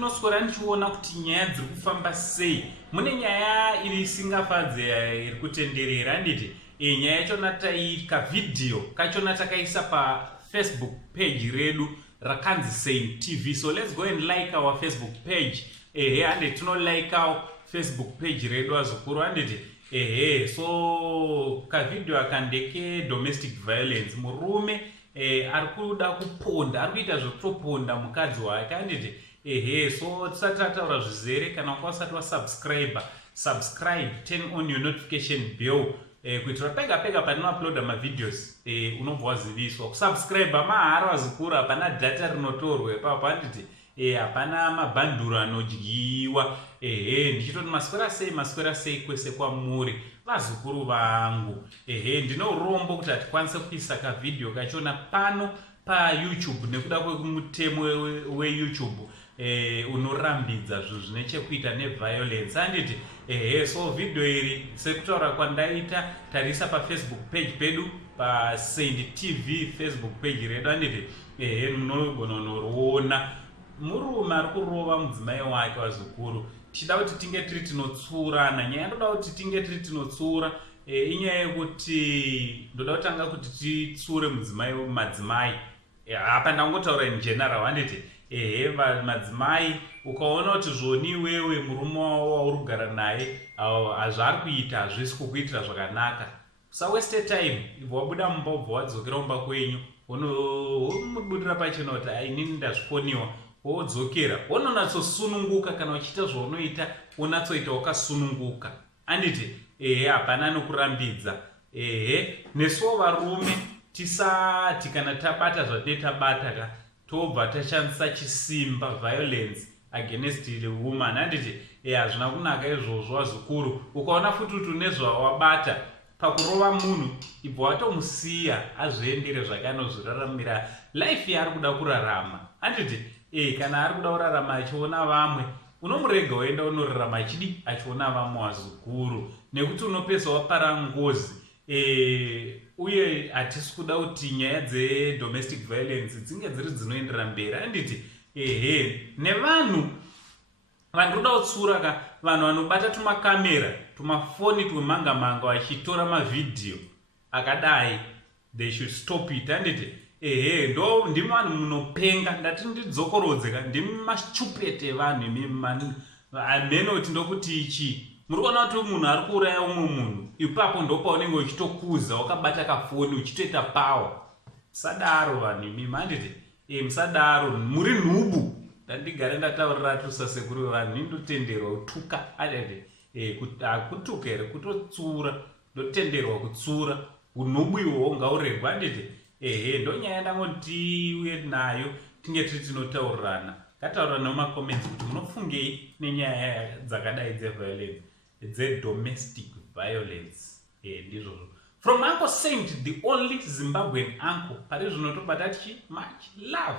ndinoswera ndichiona kuti nyaya dziri kufamba sei. Mune nyaya isingafadze iri kutenderera handiti. Nyaya yachona taika video kachona takaisa pa Facebook page redu rakanzi Saint TV. So let's go and like our Facebook page. And tuno like our Facebook page redu azukuru handiti. So ka video akandeke domestic violence. Murume arikuda kuponda, arikuita zvokutoponda mukadzi wake handiti. So tisatataura zvizere kana ukasati subscribe, turn on your notification bell. Kuitira pega patinouploada mavideos unobva waziviswa. Kusubscribe mahara wazukuru, hapana data rinotorwa ipapo handiti. Hapana mabhanduru anodyiwa. Ndichitoti maswera sei kwese kwamuri vazukuru vangu. Ndino urombo kuti hatikwanise kuisa ka video kachona pano pa YouTube nekuda kwemutemo weYouTube unorambidza zvinhu zvine chekuita neviolence handiti. So video iri sekutaura kwandaita tarisa pa Facebook page pedu pa Saint TV Facebook page redu handiti. Munogona kunoriona murume ari kurova mudzimai wake wazukuru. Tichida kuti tinge tiri tinotsurana. Nyaya ndoda kuti tinge tiri tinotsura inyaya yekuti ndoda kutanga kuti titsure madzimai. Apa ndangotaura in general handiti. Madzimai ukaona kuti zvoni wewe murume wauri kugara naye hazvari kuita hazvisi kukuitira zvakanaka, usawaste time. Ibva wabuda mumba ubva wadzokera mumba kwenyu unobudira pachena kuti inini ndazvikoniwa, wodzokera wononatsosununguka. Kana uchiita zvaunoita unatsoita wakasununguka handiti. Hapana nokurambidza. Nesuwo varume tisati kana tabata zvatinenge tabata tobva tashandisa chisimba, violence against the woman handiti. Hazvina kunaka izvozvo wazukuru. Ukaona futi kuti une zvawabata pakurova munhu, ibva watomusiya azviendere zvakanozviraramira life yaari kuda kurarama handiti. Kana ari kuda kurarama achiona vamwe, unomurega woenda unorarama achiona vamwe wazukuru, nekuti unopedza wapara ngozi. Uye hatisi kuda kuti nyaya dzedomestic violence dzinge dziri dzinoendera mberi handiti. Nevanhu vandoda kutsura vanhu vanobata tumakamera tumafoni twemanga vachitora mavidhiyo akadai, they should stop it handiti. Ndimi vanhu munopenga, ndati ndidzokorodzeka, ndimi machupete vanhu amene kuti ndokuti ichi muri kuona kuti munhu ari kuuraya umwe munhu, ipapo ndopaunenge uchitokuza wakabata kafoni uchitoita power. Musadaro vanhu imimi handiti. Musadaro, muri nhubu. Ndandigare ndataurira tusasekuru vanhu indotenderwa kutuka handiti. Kutuka here kutotsura, ndotenderwa kutsura. Unhubu ihwo ngauregwa handiti. Ndonyaya ndangoti uye nayo tinge tiri tinotaurirana. Ngataurirana mumacomments kuti munofungei nenyaya dzakadai dzeviolence, domestic violence. Ndizvozvo. From Uncle Saint, the only Zimbabwean uncle. Pari zvino tobata tichi much love.